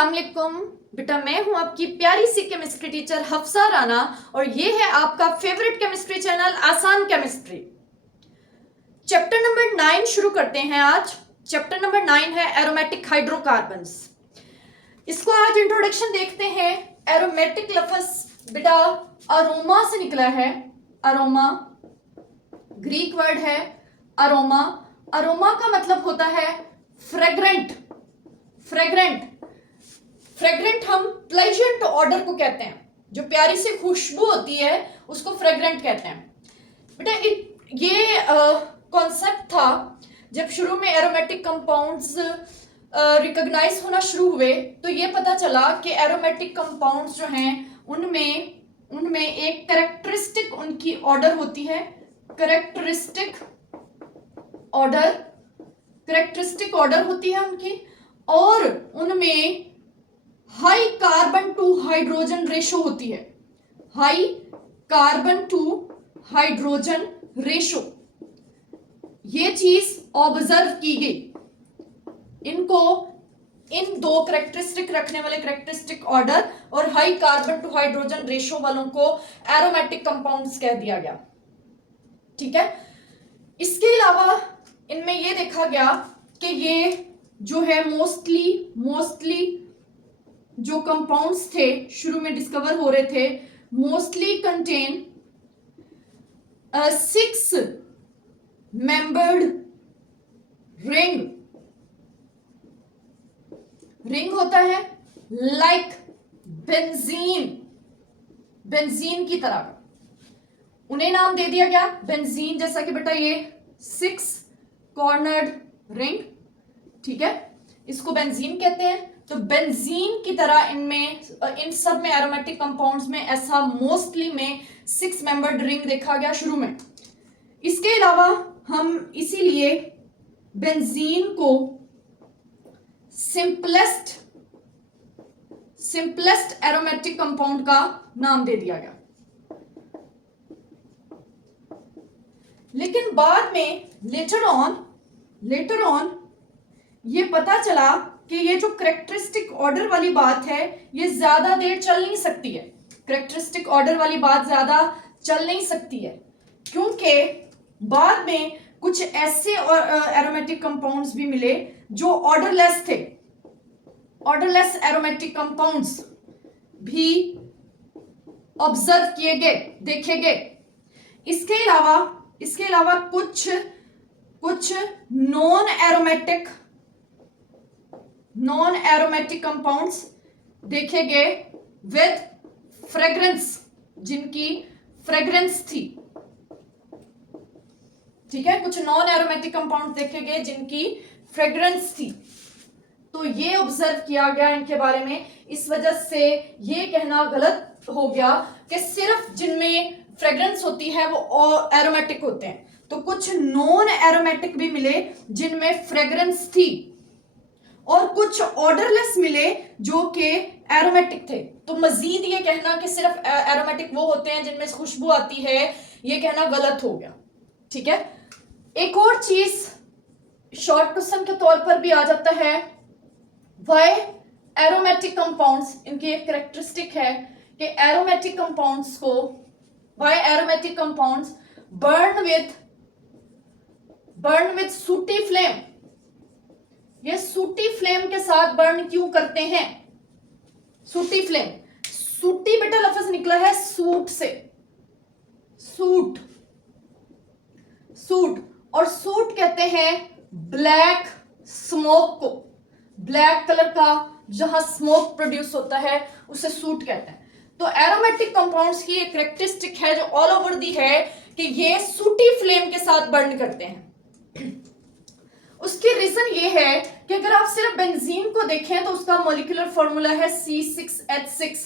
अस्सलाम वालेकुम बेटा, मैं हूं आपकी प्यारी सी केमिस्ट्री टीचर हफ्सा राना और ये है आपका फेवरेट केमिस्ट्री चैनल आसान केमिस्ट्री। चैप्टर नंबर 9 शुरू करते हैं आज। चैप्टर नंबर 9 है एरोमेटिक हाइड्रोकार्बन्स। इसको आज इंट्रोडक्शन देखते हैं। एरोमेटिक लफ्ज बेटा अरोमा से निकला है। अरोमा ग्रीक वर्ड है अरोमा। अरोमा का मतलब होता है फ्रेग्रेंट। फ्रेग्रेंट फ्रेग्रेंट हम प्लेजेंट ऑर्डर को कहते हैं, जो प्यारी सी खुशबू होती है उसको फ्रेग्रेंट कहते हैं। बेटा ये कॉन्सेप्ट था जब शुरू में एरोमेटिक कंपाउंड्स रिकॉग्नाइज होना शुरू हुए, तो ये पता चला कि एरोमेटिक कंपाउंड्स जो हैं उनमें एक कैरेक्टरिस्टिक उनकी ऑर्डर होती है। कैरेक्टरिस्टिक ऑर्डर होती है उनकी, और उनमें high carbon to hydrogen ratio होती है। High carbon to hydrogen ratio, ये चीज ऑब्जर्व की गई। इनको इन दो कैरेक्टरिस्टिक रखने वाले कैरेक्टरिस्टिक ऑर्डर और high carbon to hydrogen ratio वालों को एरोमेटिक कंपाउंड्स कह दिया गया। ठीक है। इसके अलावा इनमें यह देखा गया कि ये जो है मोस्टली जो कंपाउंड्स थे शुरू में डिस्कवर हो रहे थे, mostly contain 6 membered ring. Ring होता है लाइक बेंजीन की तरह, उन्हें नाम दे दिया गया बेंजीन। जैसा कि बेटा ये 6 कॉर्नर्ड रिंग, ठीक है, इसको बेंजीन कहते हैं। तो बेंजीन की तरह इन सब में एरोमेटिक कंपाउंड्स में ऐसा मोस्टली में 6 मेंबर्ड रिंग देखा गया शुरू में। इसके अलावा हम इसीलिए बेंजीन को सिंपलेस्ट एरोमेटिक कंपाउंड का नाम दे दिया गया। लेकिन बाद में लेटर ऑन ये पता चला कि ये जो कैरेक्टरिस्टिक ऑर्डर वाली बात है ये ज्यादा देर चल नहीं सकती है। कैरेक्टरिस्टिक ऑर्डर वाली बात ज्यादा चल नहीं सकती है, क्योंकि बाद में कुछ ऐसे एरोमेटिक कंपाउंड्स भी मिले जो ऑर्डरलेस थे। ऑर्डरलेस एरोमेटिक कंपाउंड्स भी ऑब्जर्व किए गए, देखे गए। इसके अलावा कुछ नॉन एरोमेटिक कंपाउंड्स देखे गए विद फ्रेग्रेंस, जिनकी फ्रेग्रेंस थी। ठीक है, कुछ नॉन एरोमेटिक कंपाउंड देखे गए जिनकी फ्रेग्रेंस थी। तो ये ऑब्जर्व किया गया इनके बारे में। इस वजह से ये कहना गलत हो गया कि सिर्फ जिनमें फ्रेग्रेंस होती है वो एरोमेटिक होते हैं। तो कुछ नॉन एरोमेटिक भी मिले जिनमें फ्रेग्रेंस थी, और कुछ ऑर्डरलेस मिले जो कि एरोमेटिक थे। तो मजीद ये कहना कि सिर्फ एरोमेटिक वो होते हैं जिनमें खुशबू आती है, ये कहना गलत हो गया। ठीक है। एक और चीज शॉर्ट क्वेश्चन के तौर पर भी आ जाता है, व्हाई एरोमेटिक कंपाउंड्स, इनकी एक कैरेक्टरिस्टिक है कि एरोमेटिक कंपाउंड्स को बर्न विद सूटी फ्लेम। ये सूटी फ्लेम के साथ बर्न क्यों करते हैं? सूटी बेटा लफ्ज निकला है सूट से। सूट और सूट कहते हैं ब्लैक स्मोक को। ब्लैक कलर का जहां स्मोक प्रोड्यूस होता है उसे सूट कहते हैं। तो एरोमेटिक कंपाउंड्स की एक कैरेक्टरिस्टिक है जो ऑल ओवर दी है कि ये सूटी फ्लेम के साथ बर्न करते हैं। उसकी रीजन ये है कि अगर आप सिर्फ बेंजीन को देखें तो उसका मॉलिक्यूलर फॉर्मूला है C6H6।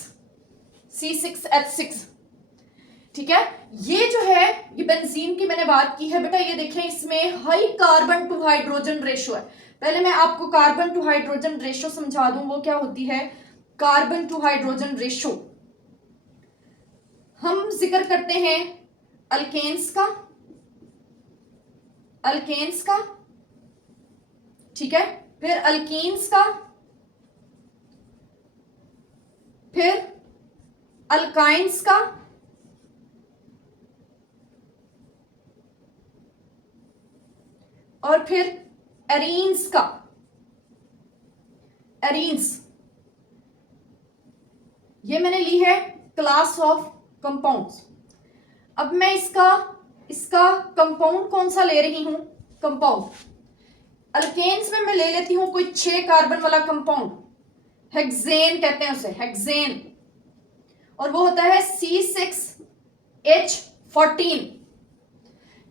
ठीक है। ये जो है ये बेंजीन की मैंने बात की है बेटा, ये देखें इसमें high carbon to hydrogen ratio है। पहले मैं आपको कार्बन टू हाइड्रोजन रेशो समझा दूं, वो क्या होती है। कार्बन टू हाइड्रोजन रेशो हम जिक्र करते हैं अल्केन्स का, ठीक है, फिर अल्कीन्स का, फिर अल्काइंस का, और फिर एरीन्स का। एरीन्स ये मैंने ली है क्लास ऑफ कंपाउंड्स। अब मैं इसका कंपाउंड कौन सा ले रही हूं? कंपाउंड अल्केन्स में मैं ले लेती हूं कोई 6 कार्बन वाला कंपाउंड, हेक्सेन कहते हैं उसे, हेक्सेन, और वो होता है C6H14।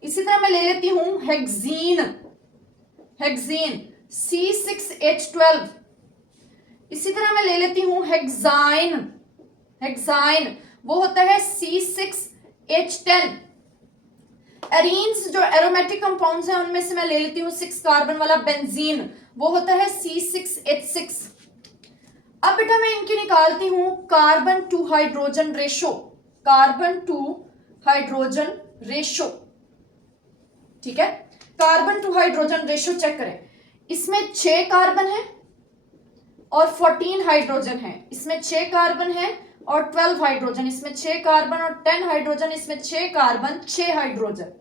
इसी तरह मैं ले लेती हूं हेक्सीन, हेक्सीन C6H12। इसी तरह मैं ले लेती हूं हेक्साइन, हेक्साइन वो होता है C6H10। एरीन्स जो एरोमेटिक कंपाउंड्स हैं उनमें से मैं ले लेती हूं 6 कार्बन वाला बेंजीन, वो होता है C6H6। अब बेटा मैं इनकी निकालती हूं carbon to hydrogen ratio, carbon to hydrogen ratio. ठीक है, carbon to hydrogen ratio check करें। इसमें 6 कार्बन है और 14 हाइड्रोजन है। इसमें 6 कार्बन है और 12 हाइड्रोजन, इसमें 6 कार्बन और 10 हाइड्रोजन, इसमें 6 कार्बन 6 हाइड्रोजन।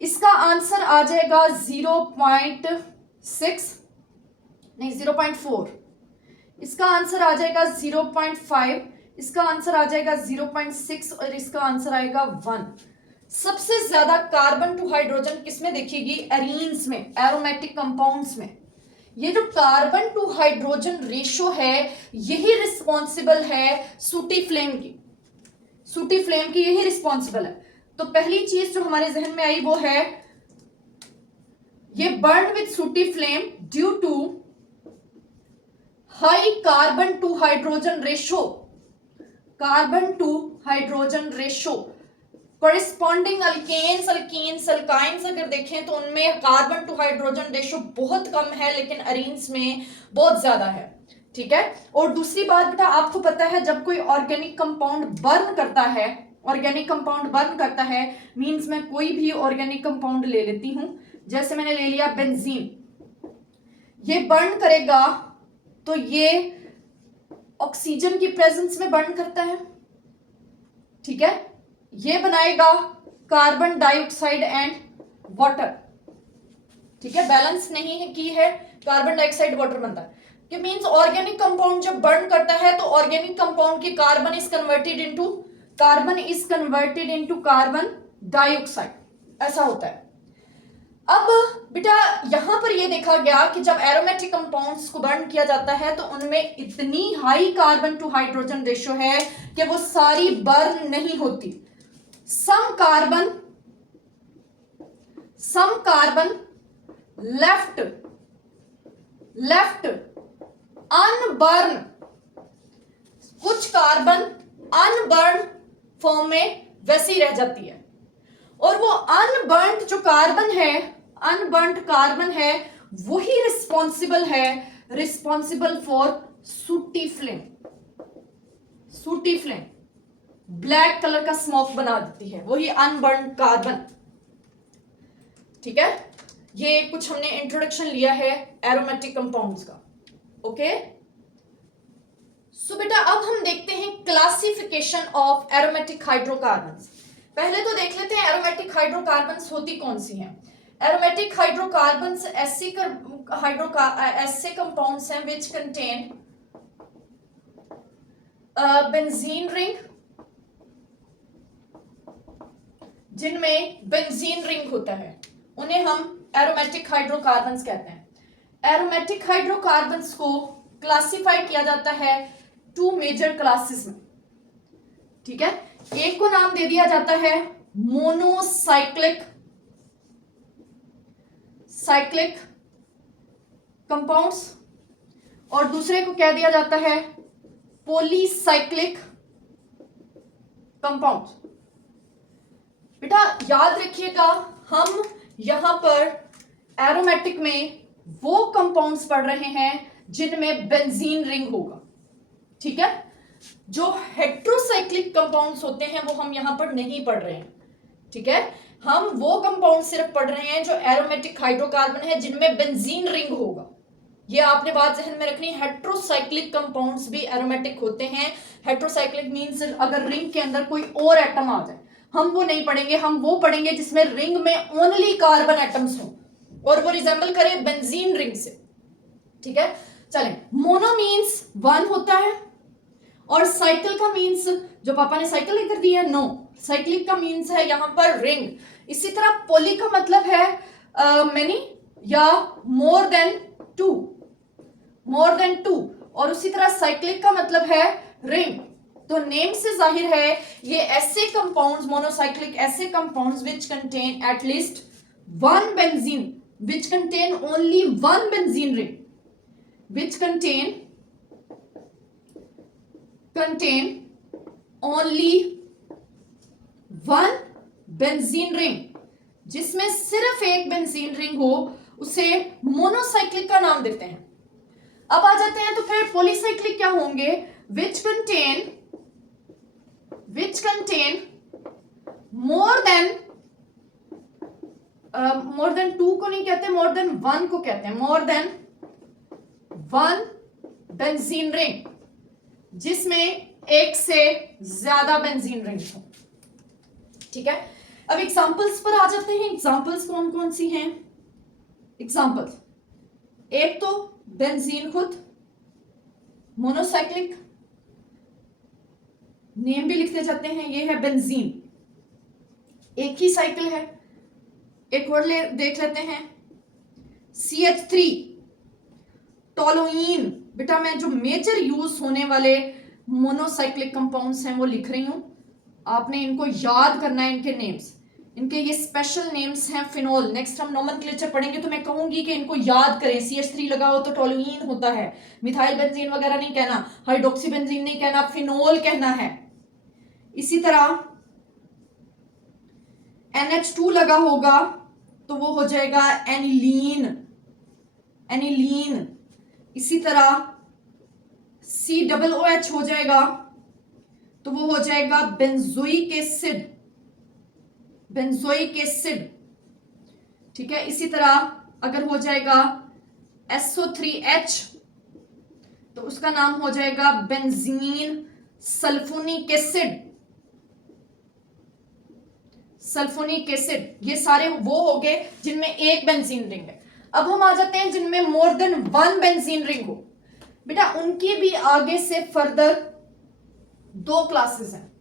इसका आंसर आ जाएगा 0.6 नहीं 0.4। इसका आंसर आ जाएगा 0.5, इसका आंसर आ जाएगा 0.6 और इसका आंसर आएगा 1। सबसे ज्यादा कार्बन टू हाइड्रोजन किसमें देखिएगी? एरीन्स में, एरोमेटिक कंपाउंड्स में। ये जो कार्बन टू हाइड्रोजन रेशो है यही रिस्पॉन्सिबल है सूटी फ्लेम की, सूटी फ्लेम की यही रिस्पॉन्सिबल है। तो पहली चीज जो हमारे जहन में आई वो है ये burn with sooty flame due to high carbon to hydrogen ratio, carbon to hydrogen ratio. Corresponding alkanes, alkenes, alkynes अगर देखें तो उनमें कार्बन टू हाइड्रोजन रेशो बहुत कम है, लेकिन एरीन्स में बहुत ज्यादा है। ठीक है, और दूसरी बात बेटा आपको पता है जब कोई ऑर्गेनिक कंपाउंड बर्न करता है, ऑर्गेनिक कंपाउंड बर्न करता है मींस मैं कोई भी ऑर्गेनिक कंपाउंड ले लेती हूं, जैसे मैंने ले लिया बेंजीन, ये बर्न करेगा तो ये ऑक्सीजन की प्रेजेंस में बर्न करता है। ठीक है, ये बनाएगा कार्बन डाइऑक्साइड एंड वाटर। ठीक है, बैलेंस नहीं है की है, कार्बन डाइऑक्साइड वाटर बनता है। ये मींस ऑर्गेनिक कंपाउंड जब बर्न करता है तो ऑर्गेनिक कंपाउंड की carbon is converted into carbon dioxide, ऐसा होता है। अब बेटा यहां पर यह देखा गया कि जब एरोमेटिक कंपाउंड्स को बर्न किया जाता है तो उनमें इतनी high carbon to hydrogen ratio है कि वो सारी बर्न नहीं होती। सम कार्बन लेफ्ट अनबर्न, कुछ कार्बन अनबर्न फॉर्म में वैसी रह जाती है, और वो अनबर्न जो कार्बन है, अनबर्न कार्बन है वही रिस्पॉन्सिबल फॉर सूटी फ्लेम। सूटी फ्लेम ब्लैक कलर का स्मोक बना देती है, वही अनबर्न कार्बन। ठीक है, ये कुछ हमने इंट्रोडक्शन लिया है एरोमेटिक कंपाउंड्स का। ओके, सो बेटा अब हम देखते हैं क्लासिफिकेशन ऑफ एरोमेटिक हाइड्रोकार्बन्स। पहले तो देख लेते हैं एरोमेटिक हाइड्रोकार्बन्स होती कौन सी हैं। एरोमेटिक हाइड्रोकार्बन्स ऐसे कंपाउंड्स हैं विच कंटेन बेंजीन रिंग, जिनमें बेंजीन रिंग होता है, उन्हें हम एरोमेटिक हाइड्रोकार्बन्स कहते हैं। एरोमेटिक हाइड्रोकार्बन्स को क्लासिफाई किया जाता है 2 मेजर क्लासेस में। ठीक है, एक को नाम दे दिया जाता है मोनोसाइक्लिक कंपाउंड्स और दूसरे को कह दिया जाता है पॉलीसाइक्लिक कंपाउंड्स। बेटा याद रखिएगा हम यहां पर एरोमेटिक में वो कंपाउंड्स पढ़ रहे हैं जिनमें बेंजीन रिंग होगा। ठीक है, जो हेट्रोसाइक्लिक कंपाउंड्स होते हैं वो हम यहां पर नहीं पढ़ रहे हैं। ठीक है, हम वो कंपाउंड सिर्फ पढ़ रहे हैं जो एरोमेटिक हाइड्रोकार्बन है जिनमें बेंजीन रिंग होगा। ये आपने बात जहन में रखनी। हेट्रोसाइक्लिक कंपाउंड्स भी एरोमेटिक होते हैं। हेट्रोसाइक्लिक मींस अगर रिंग के अंदर कोई और एटम आ जाए, हम वो नहीं पढ़ेंगे, हम वो पढ़ेंगे जिसमें रिंग में ओनली कार्बन एटम्स हो और वो रिजेंबल करे बेंजीन रिंग से। ठीक है, चलें। मोनो मींस वन होता है और साइकिल का मींस, जो पापा ने साइकिल लेकर दी है, नो, साइक्लिक का मींस है यहां पर रिंग। इसी तरह पॉली का मतलब है मेनी या more than two, more than two, और उसी तरह साइक्लिक का मतलब है रिंग। तो नेम से जाहिर है ये ऐसे कंपाउंड्स, मोनोसाइक्लिक ऐसे compounds which contain at least one benzene, which contain only one benzene ring, which contain only one benzene ring, जिसमें सिर्फ एक बेंजीन रिंग हो, उसे मोनोसाइक्लिक का नाम देते हैं। अब आ जाते हैं तो फिर पॉलीसाइक्लिक क्या होंगे? Which contain more than two को नहीं कहते, मोर देन वन को कहते हैं, more than one benzene ring, जिसमें एक से ज्यादा बेंजीन रिंग हो। ठीक है, अब एग्जांपल्स पर आ जाते हैं। एग्जांपल्स कौन कौन सी हैं? एग्जांपल्स, एक तो बेंजीन खुद मोनोसाइक्लिक, नेम भी लिखते जाते हैं, ये है बेंजीन, एक ही साइकिल है। एक और देख लेते हैं, CH3 टोलुइन। बेटा मैं जो मेजर यूज होने वाले मोनोसाइक्लिक कंपाउंड्स हैं वो लिख रही हूं, आपने इनको याद करना है, इनके नेम्स, इनके ये स्पेशल नेम्स हैं। फिनोल, नेक्स्ट हम नोमेनक्लेचर पढ़ेंगे तो मैं कहूंगी कि इनको याद करें। CH3 लगा हो तो टोलुइन होता है, मिथाइल बेंजीन वगैरह नहीं कहना, हाइड्रोक्सी बेंजीन नहीं कहना, फिनोल कहना है। इसी तरह NH2 लगा होगा तो वो हो जाएगा एनिलीन, एनिलीन। इसी तरह COOH हो जाएगा तो वो हो जाएगा बेंजोइक एसिड, बेंजोइक एसिड। ठीक है, इसी तरह अगर हो जाएगा SO3H तो उसका नाम हो जाएगा benzene sulphonic acid, sulphonic acid. ये सारे वो हो गए जिनमें एक बेंजीन रिंग है। अब हम आ जाते हैं जिनमें मोर देन वन बेंजीन रिंग हो। बेटा उनकी भी आगे से फर्दर दो क्लासेस हैं।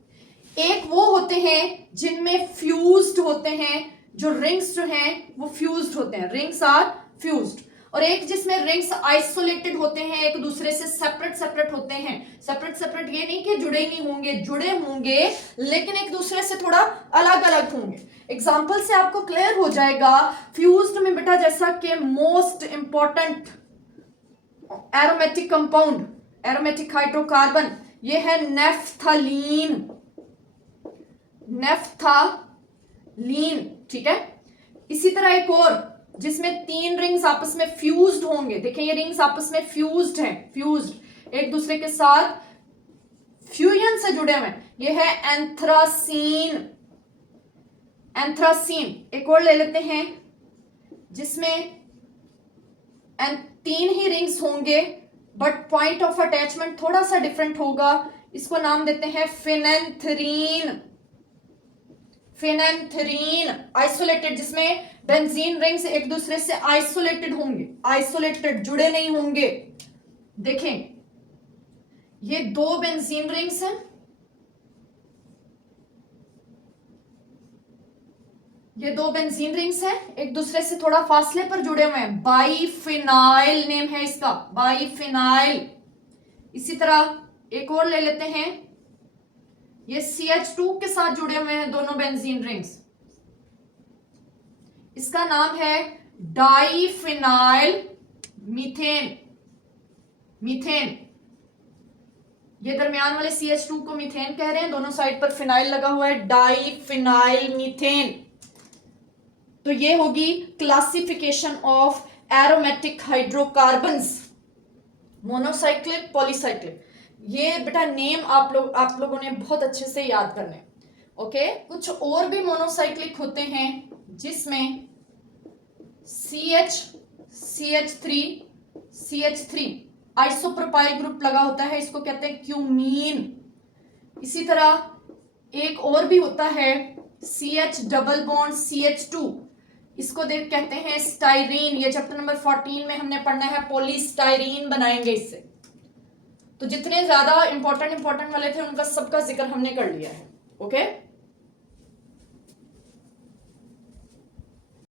एक वो होते हैं जिनमें फ्यूज्ड होते हैं, जो रिंग्स जो हैं वो फ्यूज्ड होते हैं, रिंग्स आर फ्यूज्ड, और एक जिसमें रिंग्स आइसोलेटेड होते हैं, एक दूसरे से सेपरेट सेपरेट होते हैं। सेपरेट सेपरेट ये नहीं कि जुड़े नहीं होंगे, जुड़े होंगे लेकिन एक दूसरे से थोड़ा अलग अलग होंगे। एग्जाम्पल से आपको क्लियर हो जाएगा। फ्यूज्ड में बेटा जैसा कि most important aromatic compound, aromatic hydrocarbon, ये है नेफ्थलीन, नेफ्थलीन। ठीक है, इसी तरह एक और जिसमें तीन रिंग्स आपस में फ्यूज्ड होंगे। देखिए ये रिंग्स आपस में फ्यूज्ड हैं, फ्यूज्ड एक दूसरे के साथ फ्यूजन से जुड़े हुए, ये है एंथ्रासीन, एंथ्रासीन। एक और ले लेते हैं जिसमें तीन ही रिंग्स होंगे बट पॉइंट ऑफ अटैचमेंट थोड़ा सा डिफरेंट होगा, इसको नाम देते हैं फिनेंथरीन, फिनेंथरीन। आइसोलेटेड, जिसमें बेंजीन रिंग्स एक दूसरे से आइसोलेटेड होंगे, आइसोलेटेड जुड़े नहीं होंगे। देखें ये दो बेंजीन रिंग्स हैं, ये दो बेंजीन रिंग्स हैं, एक दूसरे से थोड़ा फासले पर जुड़े हुए हैं। बाईफिनाइल नेम है इसका, बाईफिनाइल। इसी तरह एक और ले लेते हैं, ये CH2 के साथ जुड़े हुए हैं दोनों बेंजीन रिंग्स, इसका नाम है डाईफिनाइल मीथेन, मीथेन। ये दरमियान वाले CH2 को मीथेन कह रहे हैं, दोनों साइड पर फिनाइल लगा हुआ है, डाईफिनाइल मीथेन। तो ये होगी classification of aromatic hydrocarbons, monocyclic, polycyclic. ये बेटा नेम आप लोगों ने बहुत अच्छे से याद करने। ओके, कुछ और भी मोनोसाइक्लिक होते हैं जिसमें CH, CH3, CH3 isopropyl group लगा होता है, इसको कहते हैं क्यूमीन। इसी तरह एक और भी होता है CH डबल बॉन्ड CH2, इसको देख कहते हैं स्टाइरीन। ये चैप्टर नंबर 14 में हमने पढ़ना है, पॉलीस्टाइरीन बनाएंगे इससे। तो जितने ज्यादा इंपॉर्टेंट वाले थे उनका सबका जिक्र हमने कर लिया है। ओके।